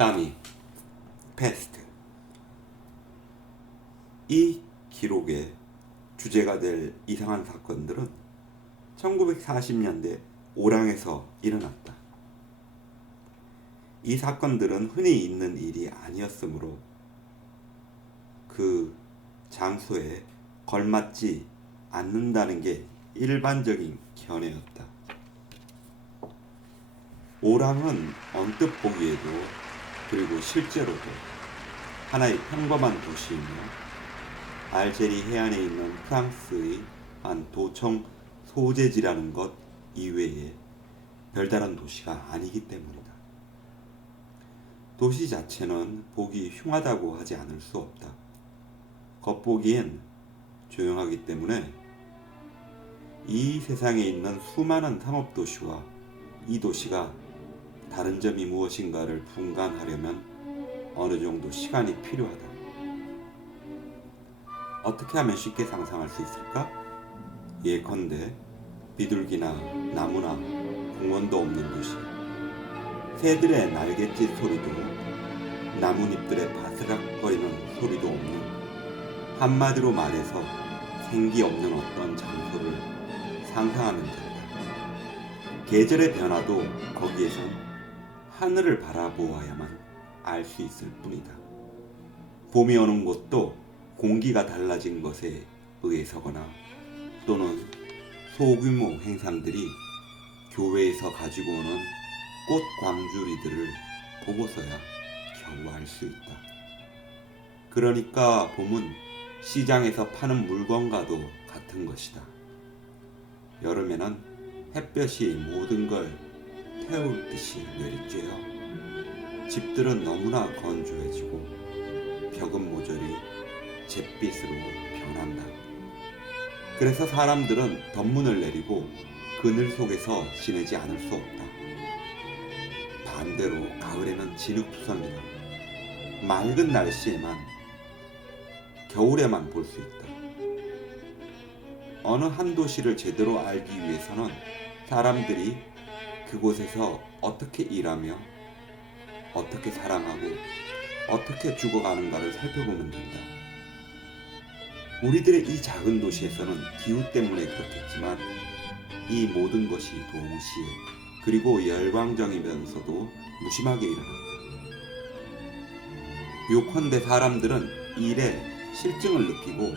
다미, 패스트. 이 기록의 주제가 될 이상한 사건들은 1940년대 오랑에서 일어났다. 이 사건들은 흔히 있는 일이 아니었으므로 그 장소에 걸맞지 않는다는 게 일반적인 견해였다. 오랑은 언뜻 보기에도 그리고 실제로도 하나의 평범한 도시이며 알제리 해안에 있는 프랑스의 한 도청 소재지라는 것 이외에 별다른 도시가 아니기 때문이다. 도시 자체는 보기 흉하다고 하지 않을 수 없다. 겉보기엔 조용하기 때문에 이 세상에 있는 수많은 상업도시와 이 도시가 다른 점이 무엇인가를 분간하려면 어느 정도 시간이 필요하다. 어떻게 하면 쉽게 상상할 수 있을까? 예컨대 비둘기나 나무나 공원도 없는 도시, 새들의 날갯짓 소리도 나뭇잎들의 바스락거리는 소리도 없는, 한마디로 말해서 생기 없는 어떤 장소를 상상하면 된다. 계절의 변화도 거기에선 하늘을 바라보아야만 알 수 있을 뿐이다. 봄이 오는 곳도 공기가 달라진 것에 의해서거나 또는 소규모 행상들이 교회에서 가지고 오는 꽃 광주리들을 보고서야 겨우 알 수 있다. 그러니까 봄은 시장에서 파는 물건과도 같은 것이다. 여름에는 햇볕이 모든 걸 태울 듯이 내리쬐어 집들은 너무나 건조해지고 벽은 모조리 잿빛으로 변한다. 그래서 사람들은 덧문을 내리고 그늘 속에서 지내지 않을 수 없다. 반대로 가을에는 진흙투성이다. 맑은 날씨에만, 겨울에만 볼 수 있다. 어느 한 도시를 제대로 알기 위해서는 사람들이 그곳에서 어떻게 일하며 어떻게 사랑하고 어떻게 죽어가는가를 살펴보면 된다. 우리들의 이 작은 도시에서는 기후 때문에 그렇겠지만 이 모든 것이 동시에 그리고 열광적이면서도 무심하게 일어난다. 요컨대 사람들은 일에 실증을 느끼고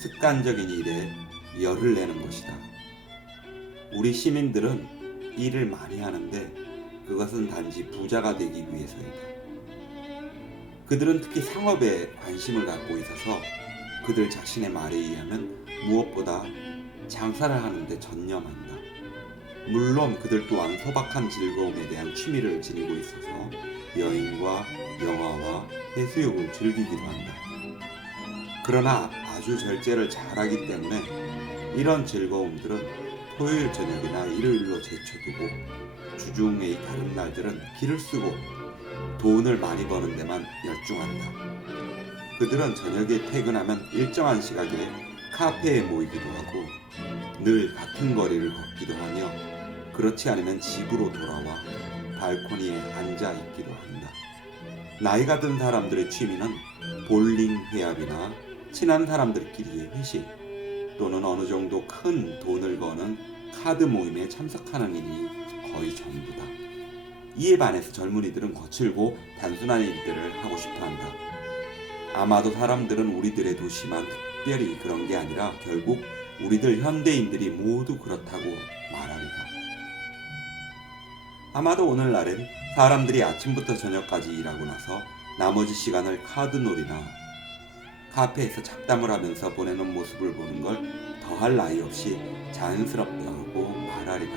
습관적인 일에 열을 내는 것이다. 우리 시민들은 일을 많이 하는데 그것은 단지 부자가 되기 위해서이다. 그들은 특히 상업에 관심을 갖고 있어서 그들 자신의 말에 의하면 무엇보다 장사를 하는데 전념한다. 물론 그들 또한 소박한 즐거움에 대한 취미를 지니고 있어서 여행과 영화와 해수욕을 즐기기도 한다. 그러나 아주 절제를 잘하기 때문에 이런 즐거움들은 토요일 저녁이나 일요일로 제쳐두고 주중의 다른 날들은 길을 쓰고 돈을 많이 버는 데만 열중한다. 그들은 저녁에 퇴근하면 일정한 시각에 카페에 모이기도 하고 늘 같은 거리를 걷기도 하며 그렇지 않으면 집으로 돌아와 발코니에 앉아 있기도 한다. 나이가 든 사람들의 취미는 볼링 회합이나 친한 사람들끼리의 회식 또는 어느 정도 큰 돈을 버는 카드 모임에 참석하는 일이 거의 전부다. 이에 반해서 젊은이들은 거칠고 단순한 일들을 하고 싶어한다. 아마도 사람들은 우리들의 도시만 특별히 그런 게 아니라 결국 우리들 현대인들이 모두 그렇다고 말하리라. 아마도 오늘날엔 사람들이 아침부터 저녁까지 일하고 나서 나머지 시간을 카드놀이나 카페에서 잡담을 하면서 보내는 모습을 보는 걸 더할 나위 없이 자연스럽다고 말하리라.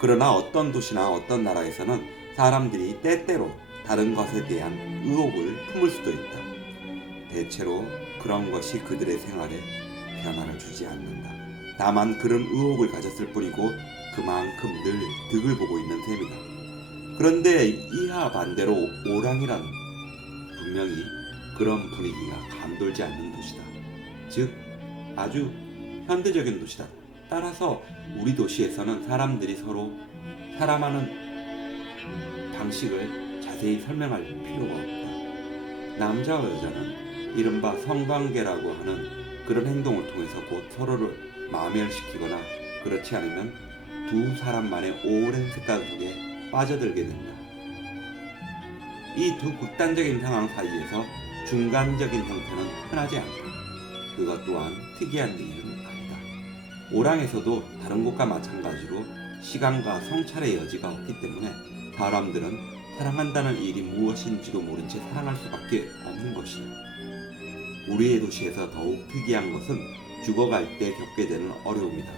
그러나 어떤 도시나 어떤 나라에서는 사람들이 때때로 다른 것에 대한 의혹을 품을 수도 있다. 대체로 그런 것이 그들의 생활에 변화를 주지 않는다. 다만 그런 의혹을 가졌을 뿐이고 그만큼 늘 득을 보고 있는 셈이다. 그런데 이하 반대로 오랑이란 분명히 그런 분위기가 감돌지 않는 도시다. 즉 아주 현대적인 도시다. 따라서 우리 도시에서는 사람들이 서로 사람하는 방식을 자주 자세히 설명할 필요가 없다. 남자와 여자는 이른바 성관계라고 하는 그런 행동을 통해서 곧 서로를 마멸시키거나 그렇지 않으면 두 사람만의 오랜 습관 속에 빠져들게 된다. 이 두 극단적인 상황 사이에서 중간적인 형태는 흔하지 않다. 그것 또한 특이한 일은 아니다. 오랑에서도 다른 곳과 마찬가지로 시간과 성찰의 여지가 없기 때문에 사람들은 사랑한다는 일이 무엇인지도 모른 채 사랑할 수밖에 없는 것이다. 우리의 도시에서 더욱 특이한 것은 죽어갈 때 겪게 되는 어려움이다.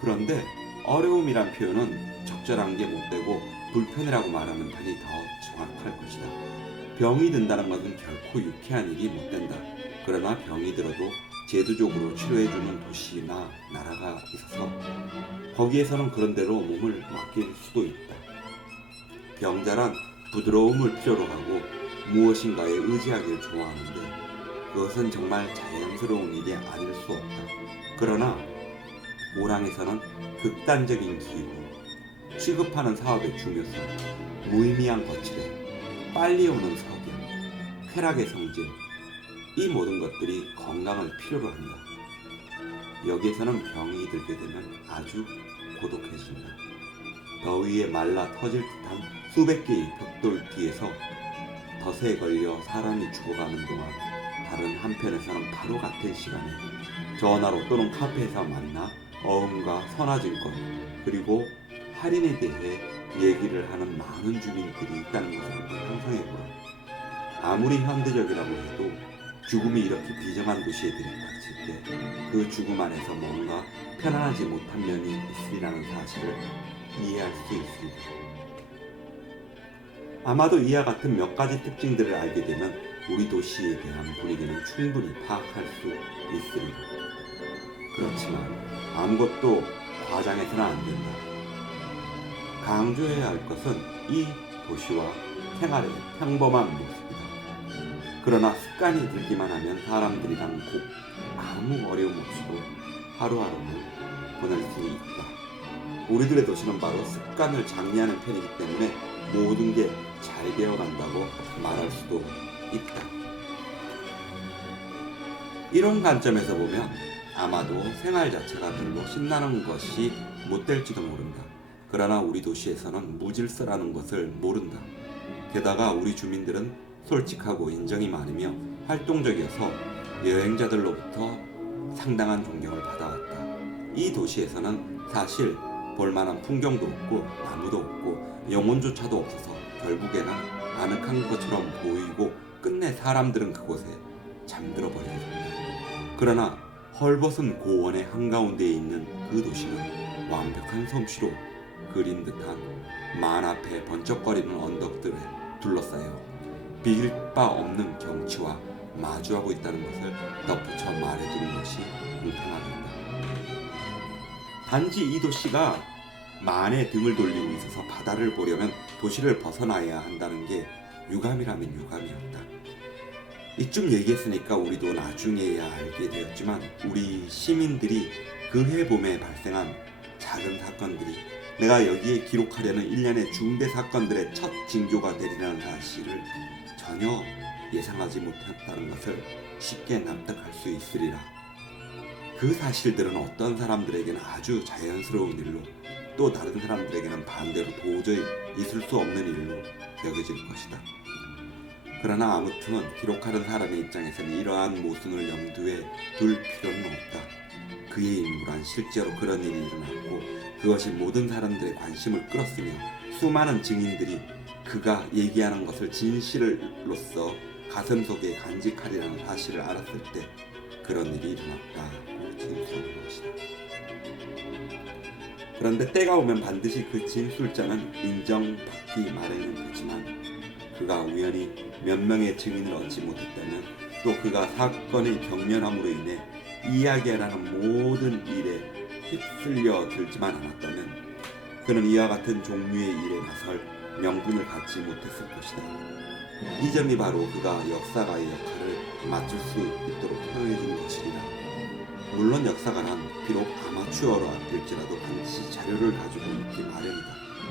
그런데 어려움이란 표현은 적절한 게 못되고 불편이라고 말하는 편이 더 정확할 것이다. 병이 든다는 것은 결코 유쾌한 일이 못된다. 그러나 병이 들어도 제도적으로 치료해주는 도시나 나라가 있어서 거기에서는 그런 대로 몸을 맡길 수도 있다. 병자란 부드러움을 필요로 하고 무엇인가에 의지하기를 좋아하는데 그것은 정말 자연스러운 일이 아닐 수 없다. 그러나 오랑에서는 극단적인 기후, 취급하는 사업의 중요성, 무의미한 거칠애, 빨리 오는 석양, 쾌락의 성질, 이 모든 것들이 건강을 필요로 한다. 여기에서는 병이 들게 되면 아주 고독해진다. 더위에 말라 터질 듯한 수백 개의 벽돌 뒤에서 덫에 걸려 사람이 죽어가는 동안 다른 한편에서는 바로 같은 시간에 전화로 또는 카페에서 만나 어음과 선화진 것 그리고 할인에 대해 얘기를 하는 많은 주민들이 있다는 것을 상상해보라. 아무리 현대적이라고 해도 죽음이 이렇게 비정한 도시에 들이닥칠 때 그 죽음 안에서 뭔가 편안하지 못한 면이 있으리라는 사실을 이해할 수 있습니다. 아마도 이와 같은 몇 가지 특징들을 알게 되면 우리 도시에 대한 분위기는 충분히 파악할 수 있으리라. 그렇지만 아무것도 과장해서는 안 된다. 강조해야 할 것은 이 도시와 생활의 평범한 모습이다. 그러나 습관이 들기만 하면 사람들이랑 꼭 아무 어려움 없이도 하루하루를 보낼 수 있다. 우리들의 도시는 바로 습관을 장려하는 편이기 때문에 모든 게 잘 되어간다고 말할 수도 있다. 이런 관점에서 보면 아마도 생활 자체가 별로 신나는 것이 못 될지도 모른다. 그러나 우리 도시에서는 무질서라는 것을 모른다. 게다가 우리 주민들은 솔직하고 인정이 많으며 활동적이어서 여행자들로부터 상당한 존경을 받아왔다. 이 도시에서는 사실 볼만한 풍경도 없고 나무도 없고 영혼조차도 없어서 결국에는 아늑한 것처럼 보이고 끝내 사람들은 그곳에 잠들어 버리게 된다. 그러나 헐벗은 고원의 한가운데에 있는 그 도시는 완벽한 솜씨로 그린 듯한 만 앞에 번쩍거리는 언덕들에 둘러싸여 비길 바 없는 경치와 마주하고 있다는 것을 덧붙여 말해주는 것이 공평하겠다. 단지 이 도시가 만에 등을 돌리고 있어서 바다를 보려면 도시를 벗어나야 한다는 게 유감이라면 유감이었다. 이쯤 얘기했으니까 우리도 나중에야 알게 되었지만 우리 시민들이 그 해 봄에 발생한 작은 사건들이 내가 여기에 기록하려는 일련의 중대 사건들의 첫 징조가 되리라는 사실을 전혀 예상하지 못했다는 것을 쉽게 납득할 수 있으리라. 그 사실들은 어떤 사람들에게는 아주 자연스러운 일로 또 다른 사람들에게는 반대로 도저히 있을 수 없는 일로 여겨질 것이다. 그러나 아무튼 기록하는 사람의 입장에서는 이러한 모순을 염두에 둘 필요는 없다. 그의 인물한 실제로 그런 일이 일어났고 그것이 모든 사람들의 관심을 끌었으며 수많은 증인들이 그가 얘기하는 것을 진실로서 가슴속에 간직하리라는 사실을 알았을 때 그런 일이 일어났다고 진술하는 것이다. 그런데 때가 오면 반드시 그 진술자는 인정받기 마련은 되지만 그가 우연히 몇 명의 증인을 얻지 못했다면 또 그가 사건의 경련함으로 인해 이야기하라는 모든 일에 휩쓸려 들지만 않았다면 그는 이와 같은 종류의 일에 나설 명분을 갖지 못했을 것이다. 이 점이 바로 그가 역사가의 역할을 맡을 수 있도록 허용해준 것이리라. 물론 역사가는 비록 아마추어로 일지라도 반드시 자료를 가지고 있기 마련이다.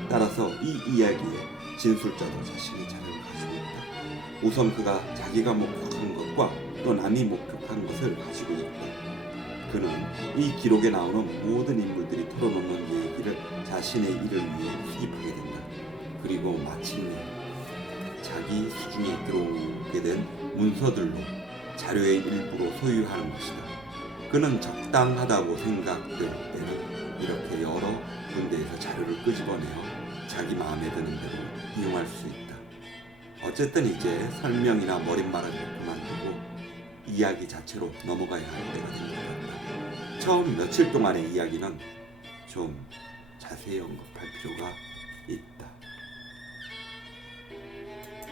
따라서 이 이야기의 진술자도 자신의 자료를 가지고 있다. 우선 그가 자기가 목격한 것과 또 남이 목격한 것을 가지고 있다. 그는 이 기록에 나오는 모든 인물들이 털어놓는 얘기를 자신의 일을 위해 수집하게 된다. 그리고 마침내 자기 수중에 들어오게 된 문서들로 자료의 일부로 소유하는 것이다. 그는 적당하다고 생각될 때는 이렇게 여러 군데에서 자료를 끄집어내어 자기 마음에 드는 대로 이용할 수 있다. 어쨌든 이제 설명이나 머릿말을 그만두고 이야기 자체로 넘어가야 할 때가 된 것 같다. 처음 며칠 동안의 이야기는 좀 자세히 언급할 필요가 있다.